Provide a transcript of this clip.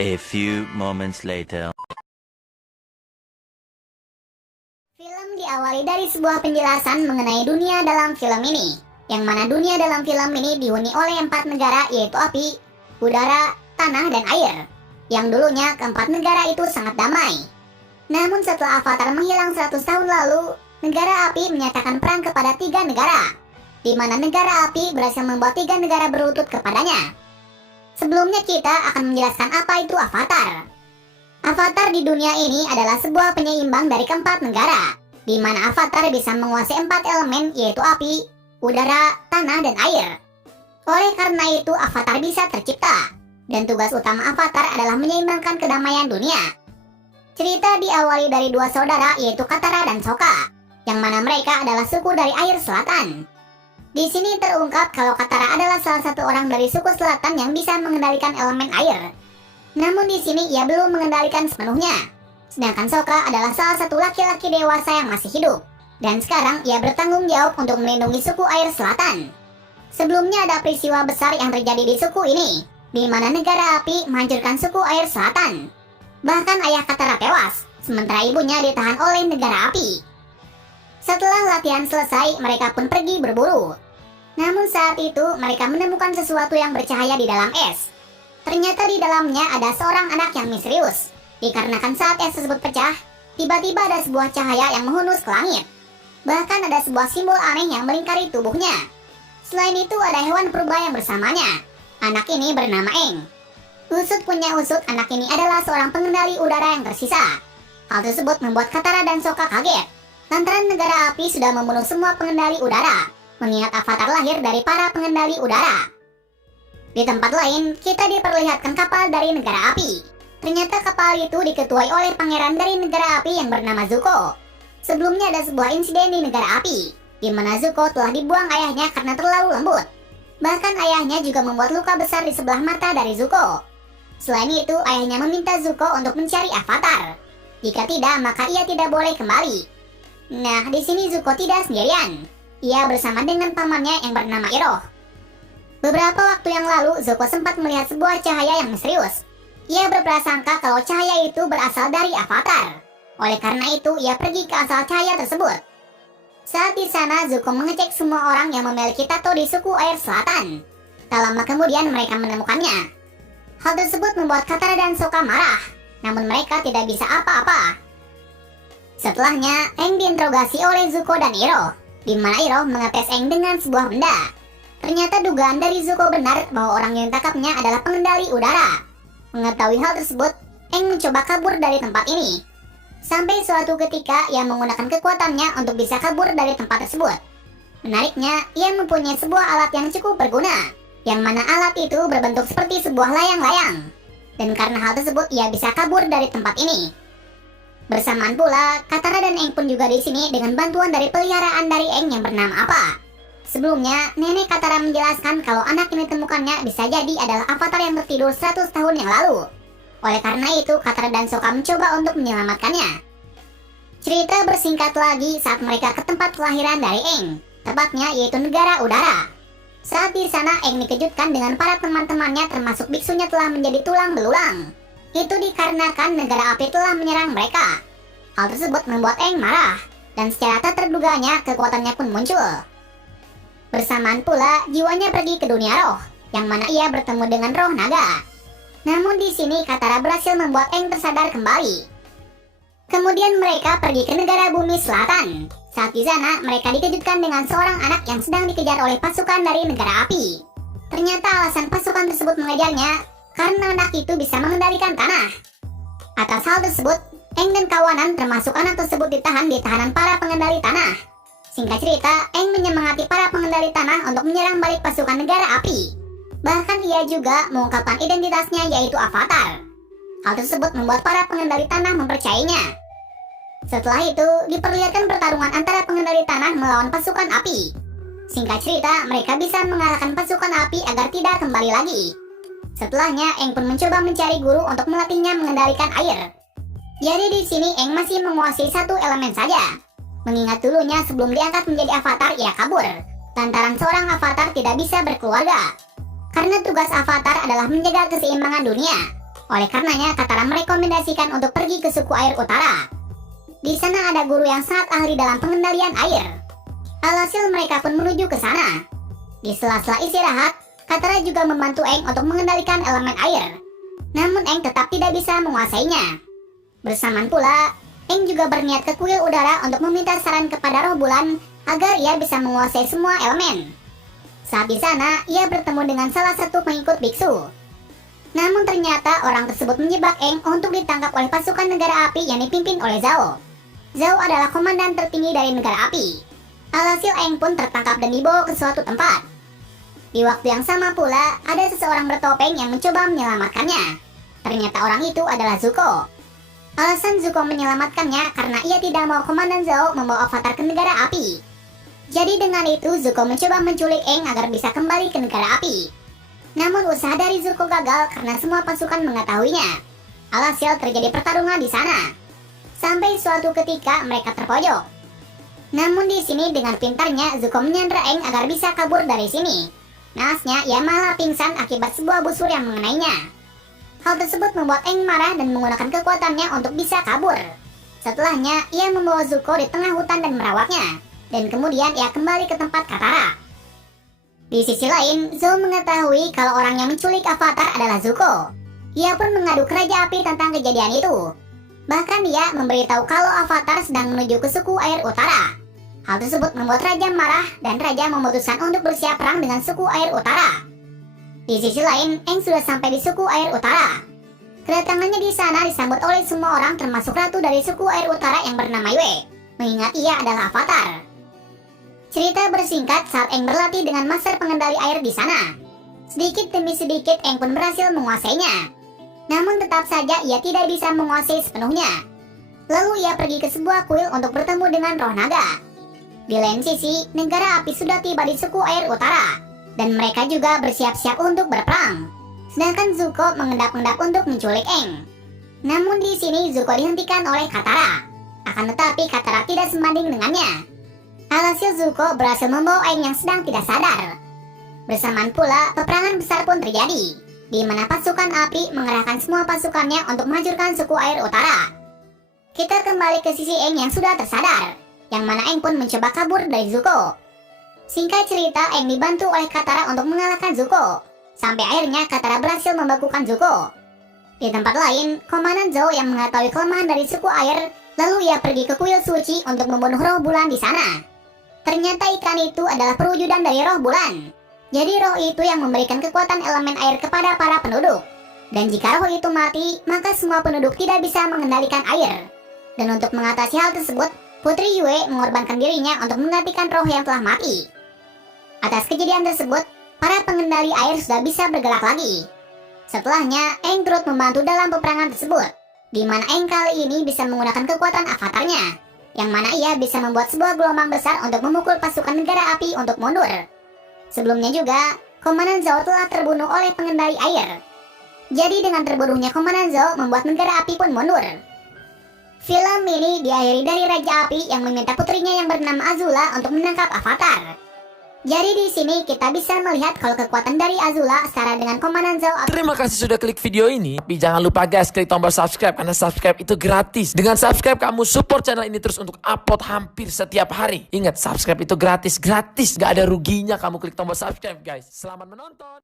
A few moments later. Film diawali dari sebuah penjelasan mengenai dunia dalam film ini, yang mana dunia dalam film ini dihuni oleh 4 negara, yaitu api, udara, tanah, dan air. Yang dulunya keempat negara itu sangat damai. Namun setelah Avatar menghilang 100 tahun lalu, negara api menyatakan perang kepada 3 negara, di mana negara api berhasil membawa 3 negara berlutut kepadanya. Sebelumnya kita akan menjelaskan apa itu Avatar. Avatar di dunia ini adalah sebuah penyeimbang dari keempat negara, di mana Avatar bisa menguasai 4 elemen, yaitu api, udara, tanah, dan air. Oleh karena itu Avatar bisa tercipta, dan tugas utama Avatar adalah menyeimbangkan kedamaian dunia. Cerita diawali dari 2 saudara, yaitu Katara dan Sokka, yang mana mereka adalah suku dari air selatan. Di sini terungkap kalau Katara adalah salah satu orang dari suku selatan yang bisa mengendalikan elemen air. Namun di sini ia belum mengendalikan sepenuhnya. Sedangkan Sokka adalah salah satu laki-laki dewasa yang masih hidup, dan sekarang ia bertanggung jawab untuk melindungi suku air selatan. Sebelumnya ada peristiwa besar yang terjadi di suku ini, di mana negara api menghancurkan suku air selatan. Bahkan ayah Katara tewas, sementara ibunya ditahan oleh negara api. Setelah latihan selesai, mereka pun pergi berburu. Namun saat itu mereka menemukan sesuatu yang bercahaya di dalam es. Ternyata di dalamnya ada seorang anak yang misterius. Dikarenakan saat es tersebut pecah, tiba-tiba ada sebuah cahaya yang menghunus ke langit. Bahkan ada sebuah simbol aneh yang melingkari tubuhnya. Selain itu ada hewan purba yang bersamanya. Anak ini bernama Aang. Usut punya usut, anak ini adalah seorang pengendali udara yang tersisa. Hal tersebut membuat Katara dan Sokka kaget, lantaran negara api sudah membunuh semua pengendali udara, mengingat Avatar lahir dari para pengendali udara. Di tempat lain, kita diperlihatkan kapal dari negara api. Ternyata kapal itu diketuai oleh pangeran dari negara api yang bernama Zuko. Sebelumnya ada sebuah insiden di negara api, di mana Zuko telah dibuang ayahnya karena terlalu lembut. Bahkan ayahnya juga membuat luka besar di sebelah mata dari Zuko. Selain itu, ayahnya meminta Zuko untuk mencari Avatar. Jika tidak, maka ia tidak boleh kembali. Nah, di sini Zuko tidak sendirian. Ia bersama dengan pamannya yang bernama Iroh. Beberapa waktu yang lalu, Zuko sempat melihat sebuah cahaya yang misterius. Ia berprasangka kalau cahaya itu berasal dari Avatar. Oleh karena itu, ia pergi ke asal cahaya tersebut. Saat di sana, Zuko mengecek semua orang yang memiliki tato di suku air selatan. Tak lama kemudian mereka menemukannya. Hal tersebut membuat Katara dan Sokka marah, namun mereka tidak bisa apa-apa. Setelahnya, Aang diinterogasi oleh Zuko dan Iroh, di mana Iroh mengetes Aang dengan sebuah benda. Ternyata dugaan dari Zuko benar bahwa orang yang ditangkapnya adalah pengendali udara. Mengetahui hal tersebut, Aang mencoba kabur dari tempat ini. Sampai suatu ketika ia menggunakan kekuatannya untuk bisa kabur dari tempat tersebut. Menariknya, ia mempunyai sebuah alat yang cukup berguna, yang mana alat itu berbentuk seperti sebuah layang-layang. Dan karena hal tersebut, ia bisa kabur dari tempat ini. Bersamaan pula, Katara dan Aang pun juga di sini dengan bantuan dari peliharaan dari Aang yang bernama Appa. Sebelumnya, nenek Katara menjelaskan kalau anak yang ditemukannya bisa jadi adalah Avatar yang tertidur 100 tahun yang lalu. Oleh karena itu, Katara dan Sokka mencoba untuk menyelamatkannya. Cerita bersingkat lagi saat mereka ke tempat kelahiran dari Aang, tepatnya yaitu negara udara. Saat di sana, Aang dikejutkan dengan para teman-temannya termasuk biksunya telah menjadi tulang belulang. Itu dikarenakan negara api telah menyerang mereka. Hal tersebut membuat Aang marah, dan secara tak terduganya kekuatannya pun muncul. Bersamaan pula, jiwanya pergi ke dunia roh, yang mana ia bertemu dengan roh naga. Namun di sini Katara berhasil membuat Aang tersadar kembali. Kemudian mereka pergi ke negara bumi selatan. Saat di sana, mereka dikejutkan dengan seorang anak yang sedang dikejar oleh pasukan dari negara api. Ternyata alasan pasukan tersebut mengejarnya karena anak itu bisa mengendalikan tanah. Atas hal tersebut, Aang dan kawanan termasuk anak tersebut ditahan di tahanan para pengendali tanah. Singkat cerita, Aang menyemangati para pengendali tanah untuk menyerang balik pasukan negara api. Bahkan ia juga mengungkapkan identitasnya yaitu Avatar. Hal tersebut membuat para pengendali tanah mempercayainya. Setelah itu, diperlihatkan pertarungan antara pengendali tanah melawan pasukan api. Singkat cerita, mereka bisa mengalahkan pasukan api agar tidak kembali lagi. Setelahnya, Aang pun mencoba mencari guru untuk melatihnya mengendalikan air. Jadi di sini Aang masih menguasai satu elemen saja. Mengingat dulunya sebelum diangkat menjadi Avatar, ia kabur. Lantaran seorang Avatar tidak bisa berkeluarga. Karena tugas Avatar adalah menjaga keseimbangan dunia. Oleh karenanya, Katara merekomendasikan untuk pergi ke suku air utara. Di sana ada guru yang sangat ahli dalam pengendalian air. Alhasil mereka pun menuju ke sana. Di sela-sela istirahat, Katara juga membantu Aang untuk mengendalikan elemen air. Namun Aang tetap tidak bisa menguasainya. Bersamaan pula, Aang juga berniat ke kuil udara untuk meminta saran kepada roh bulan agar ia bisa menguasai semua elemen. Saat di sana, ia bertemu dengan salah satu pengikut biksu. Namun ternyata orang tersebut menjebak Aang untuk ditangkap oleh pasukan negara api yang dipimpin oleh Zhao. Zhao adalah komandan tertinggi dari negara api. Alhasil Aang pun tertangkap dan dibawa ke suatu tempat. Di waktu yang sama pula, ada seseorang bertopeng yang mencoba menyelamatkannya. Ternyata orang itu adalah Zuko. Alasan Zuko menyelamatkannya karena ia tidak mau komandan Zhao membawa avatar ke negara api. Jadi dengan itu Zuko mencoba menculik Aang agar bisa kembali ke negara api. Namun usaha dari Zuko gagal karena semua pasukan mengetahuinya. Alhasil terjadi pertarungan di sana. Sampai suatu ketika mereka terpojok. Namun di sini dengan pintarnya Zuko menyandra Aang agar bisa kabur dari sini. Naasnya ia malah pingsan akibat sebuah busur yang mengenainya. Hal tersebut membuat Aang marah dan menggunakan kekuatannya untuk bisa kabur. Setelahnya ia membawa Zuko di tengah hutan dan merawatnya. Dan kemudian ia kembali ke tempat Katara. Di sisi lain, Zhao mengetahui kalau orang yang menculik avatar adalah Zuko. Ia pun mengadu ke Raja Api tentang kejadian itu. Bahkan dia memberitahu kalau avatar sedang menuju ke suku air utara. Hal tersebut membuat Raja marah dan Raja memutuskan untuk bersiap perang dengan suku air utara. Di sisi lain, Aang sudah sampai di suku air utara. Kedatangannya di sana disambut oleh semua orang termasuk ratu dari suku air utara yang bernama Yue, mengingat ia adalah avatar. Cerita bersingkat saat Aang berlatih dengan master pengendali air di sana. Sedikit demi sedikit Aang pun berhasil menguasainya. Namun tetap saja ia tidak bisa menguasai sepenuhnya. Lalu ia pergi ke sebuah kuil untuk bertemu dengan roh naga. Di lain sisi, negara api sudah tiba di suku air utara. Dan mereka juga bersiap-siap untuk berperang. Sedangkan Zuko mengendap-endap untuk menculik Aang. Namun di sini Zuko dihentikan oleh Katara. Akan tetapi Katara tidak sebanding dengannya. Alhasil Zuko berhasil membawa Aang yang sedang tidak sadar. Bersamaan pula, peperangan besar pun terjadi, di mana pasukan api mengerahkan semua pasukannya untuk menghancurkan suku air utara. Kita kembali ke sisi Aang yang sudah tersadar, yang mana Aang pun mencoba kabur dari Zuko. Singkat cerita, Aang dibantu oleh Katara untuk mengalahkan Zuko, sampai akhirnya Katara berhasil membekukan Zuko. Di tempat lain, komandan Zhao yang mengetahui kelemahan dari suku air, lalu ia pergi ke kuil suci untuk membunuh roh bulan di sana. Ternyata ikan itu adalah perwujudan dari roh bulan. Jadi roh itu yang memberikan kekuatan elemen air kepada para penduduk. Dan jika roh itu mati, maka semua penduduk tidak bisa mengendalikan air. Dan untuk mengatasi hal tersebut, Putri Yue mengorbankan dirinya untuk menggantikan roh yang telah mati. Atas kejadian tersebut, para pengendali air sudah bisa bergerak lagi. Setelahnya, Aang turut membantu dalam peperangan tersebut, di mana Aang kali ini bisa menggunakan kekuatan avatarnya, yang mana ia bisa membuat sebuah gelombang besar untuk memukul pasukan negara api untuk mundur. Sebelumnya juga, Komandan Zhao telah terbunuh oleh pengendali air. Jadi dengan terbunuhnya Komandan Zhao membuat negara api pun mundur. Film ini diakhiri dari Raja Api yang meminta putrinya yang bernama Azula untuk menangkap avatar. Jadi di sini kita bisa melihat kalau kekuatan dari Azula setara dengan Komandan Zhao. Terima kasih sudah klik video ini. Tapi jangan lupa guys, klik tombol subscribe karena subscribe itu gratis. Dengan subscribe kamu support channel ini terus untuk upload hampir setiap hari. Ingat, subscribe itu gratis, gak ada ruginya kamu klik tombol subscribe guys. Selamat menonton.